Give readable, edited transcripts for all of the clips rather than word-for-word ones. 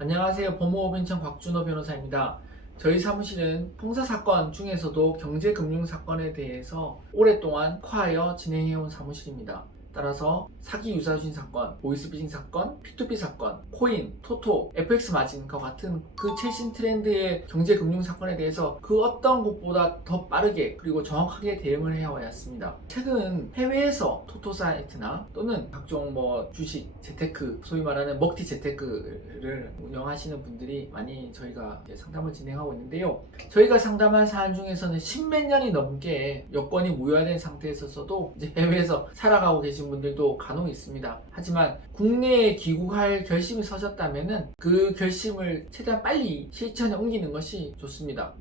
안녕하세요. 법무법인청 곽준호 변호사입니다. 저희 사무실은 형사사건 중에서도 경제금융사건에 대해서 오랫동안 특화하여 진행해온 사무실입니다. 따라서 사기 유사유신 사건, 보이스피싱 사건, P2P 사건, 코인, 토토, FX 마진과 같은 그 최신 트렌드의 경제금융 사건에 대해서 그 어떤 곳보다 더 빠르게 그리고 정확하게 대응을 해왔습니다. 최근 해외에서 토토 사이트나 또는 각종 주식, 재테크, 소위 말하는 먹튀 재테크를 운영하시는 분들이 많이 저희가 상담을 진행하고 있는데요. 저희가 상담한 사안 중에서는 십몇 년이 넘게 여건이 무효화된 상태에서도 이제 해외에서 살아가고 계신 분들도 간혹 있습니다. 하지만 국내에 귀국할 결심이 서셨다면 그 결심을 최대한 빨리 실천에 옮기는 것이 좋습니다.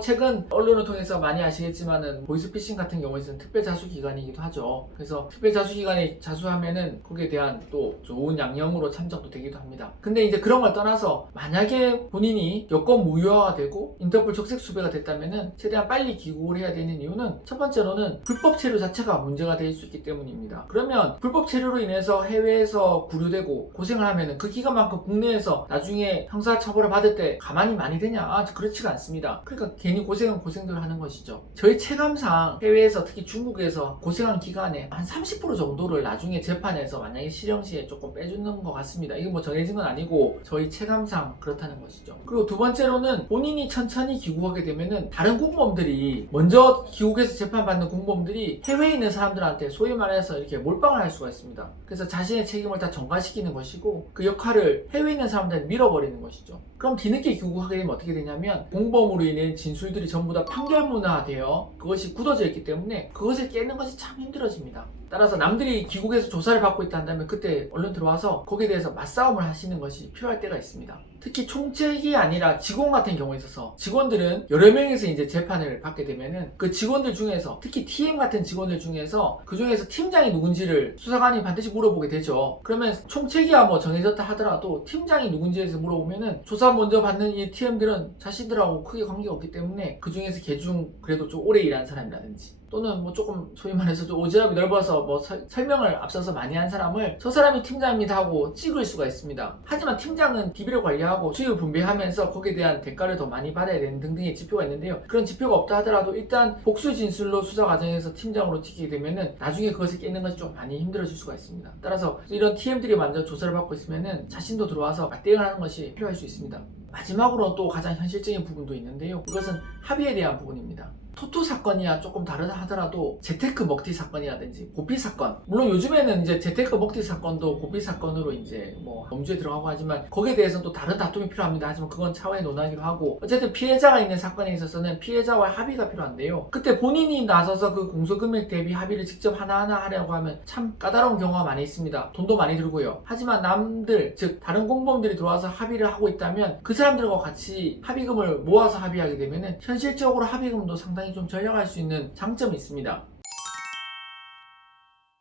최근 언론을 통해서 많이 아시겠지만은 보이스피싱 같은 경우에는 특별자수기관이기도 하죠. 그래서 특별자수기관에 자수하면은 거기에 대한 또 좋은 양형으로 참작도 되기도 합니다. 근데 이제 그런 걸 떠나서 만약에 본인이 여권 무효화가 되고 인터폴 적색 수배가 됐다면은 최대한 빨리 귀국을 해야 되는 이유는 첫 번째로는 불법 체류 자체가 문제가 될 수 있기 때문입니다. 그러면 불법 체류로 인해서 해외에서 구류되고 고생을 하면은 그 기간만큼 국내에서 나중에 형사처벌을 받을 때 가만히 많이 되냐? 그렇지가 않습니다. 그러니까 괜히 고생은 고생대로 하는 것이죠. 저희 체감상 해외에서 특히 중국에서 고생한 기간에 한 30% 정도를 나중에 재판에서 만약에 실형시에 조금 빼주는 것 같습니다. 이게 정해진 건 아니고 저희 체감상 그렇다는 것이죠. 그리고 두 번째로는 본인이 천천히 귀국하게 되면은 다른 공범들이 먼저 귀국해서 재판받는 공범들이 해외에 있는 사람들한테 소위 말해서 이렇게 몰빵을 할 수가 있습니다. 그래서 자신의 책임을 다 전가시키는 것이고 그 역할을 해외에 있는 사람들한테 밀어버리는 것이죠. 그럼 뒤늦게 귀국하게 되면 어떻게 되냐면 공범으로 인해 진술들이 전부 다 판결문화되어 그것이 굳어져 있기 때문에 그것을 깨는 것이 참 힘들어집니다. 따라서 남들이 귀국해서 조사를 받고 있다 한다면 그때 얼른 들어와서 거기에 대해서 맞싸움을 하시는 것이 필요할 때가 있습니다. 특히 총책이 아니라 직원 같은 경우에 있어서 직원들은 여러 명에서 이제 재판을 받게 되면은 그 직원들 중에서 특히 TM 같은 직원들 중에서 그 중에서 팀장이 누군지를 수사관이 반드시 물어보게 되죠. 그러면 총책이야 정해졌다 하더라도 팀장이 누군지에서 물어보면은 조사 먼저 받는 이 TM들은 자신들하고 크게 관계가 없기 때문에 그 중에서 개중 그래도 좀 오래 일한 사람이라든지 또는 조금 소위 말해서 좀 오지랖이 넓어서 설명을 앞서서 많이 한 사람을 저 사람이 팀장입니다 하고 찍을 수가 있습니다. 하지만 팀장은 DB를 관리하고 수익을 분배하면서 거기에 대한 대가를 더 많이 받아야 되는 등등의 지표가 있는데요. 그런 지표가 없다 하더라도 일단 복수 진술로 수사 과정에서 팀장으로 찍히게 되면은 나중에 그것을 깨는 것이 좀 많이 힘들어질 수가 있습니다. 따라서 이런 TM들이 먼저 조사를 받고 있으면은 자신도 들어와서 맞대응을 하는 것이 필요할 수 있습니다. 마지막으로 또 가장 현실적인 부분도 있는데요. 이것은 합의에 대한 부분입니다. 토토 사건이야 조금 다르다 하더라도 재테크 먹튀 사건이라든지 고피 사건, 물론 요즘에는 이제 재테크 먹튀 사건도 고피 사건으로 이제 범죄에 들어가고 하지만 거기에 대해서는 또 다른 다툼이 필요합니다. 하지만 그건 차후의 논하기도 하고 어쨌든 피해자가 있는 사건에 있어서는 피해자와 합의가 필요한데요. 그때 본인이 나서서 그 공소금액 대비 합의를 직접 하나하나 하려고 하면 참 까다로운 경우가 많이 있습니다. 돈도 많이 들고요. 하지만 남들 즉 다른 공범들이 들어와서 합의를 하고 있다면 그 사람들과 같이 합의금을 모아서 합의하게 되면은 현실적으로 합의금도 상당히 좀 절약할 수 있는 장점이 있습니다.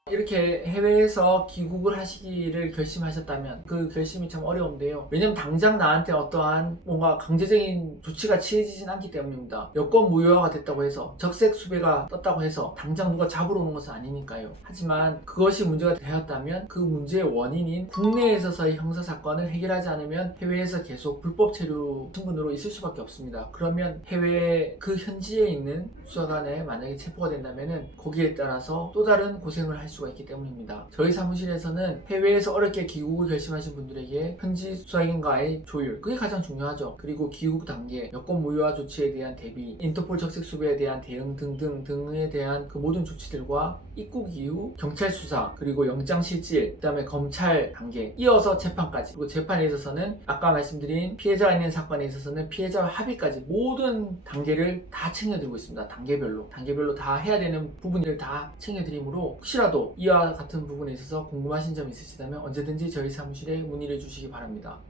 이렇게 해외에서 귀국을 하시기를 결심하셨다면 그 결심이 참 어려운데요. 왜냐면 당장 나한테 어떠한 뭔가 강제적인 조치가 취해지진 않기 때문입니다. 여권 무효화가 됐다고 해서 적색 수배가 떴다고 해서 당장 누가 잡으러 오는 것은 아니니까요. 하지만 그것이 문제가 되었다면 그 문제의 원인인 국내에 있어서의 형사사건을 해결하지 않으면 해외에서 계속 불법 체류 신분으로 있을 수밖에 없습니다. 그러면 해외 그 현지에 있는 수사관에 만약에 체포가 된다면 거기에 따라서 또 다른 고생을 할 수가 있기 때문입니다. 저희 사무실에서는 해외에서 어렵게 귀국을 결심하신 분들에게 현지 수사기관과의 조율, 그게 가장 중요하죠. 그리고 귀국 단계, 여권 무효화 조치에 대한 대비, 인터폴 적색 수배에 대한 대응 등등에 대한 그 모든 조치들과 입국 이후 경찰 수사, 그리고 영장 실질, 그 다음에 검찰 단계, 이어서 재판까지, 그리고 재판에 있어서는 아까 말씀드린 피해자가 있는 사건에 있어서는 피해자와 합의까지 모든 단계를 다 챙겨드리고 있습니다. 단계별로 다 해야 되는 부분을 다 챙겨드리므로 혹시라도 이와 같은 부분에 있어서 궁금하신 점이 있으시다면 언제든지 저희 사무실에 문의를 주시기 바랍니다.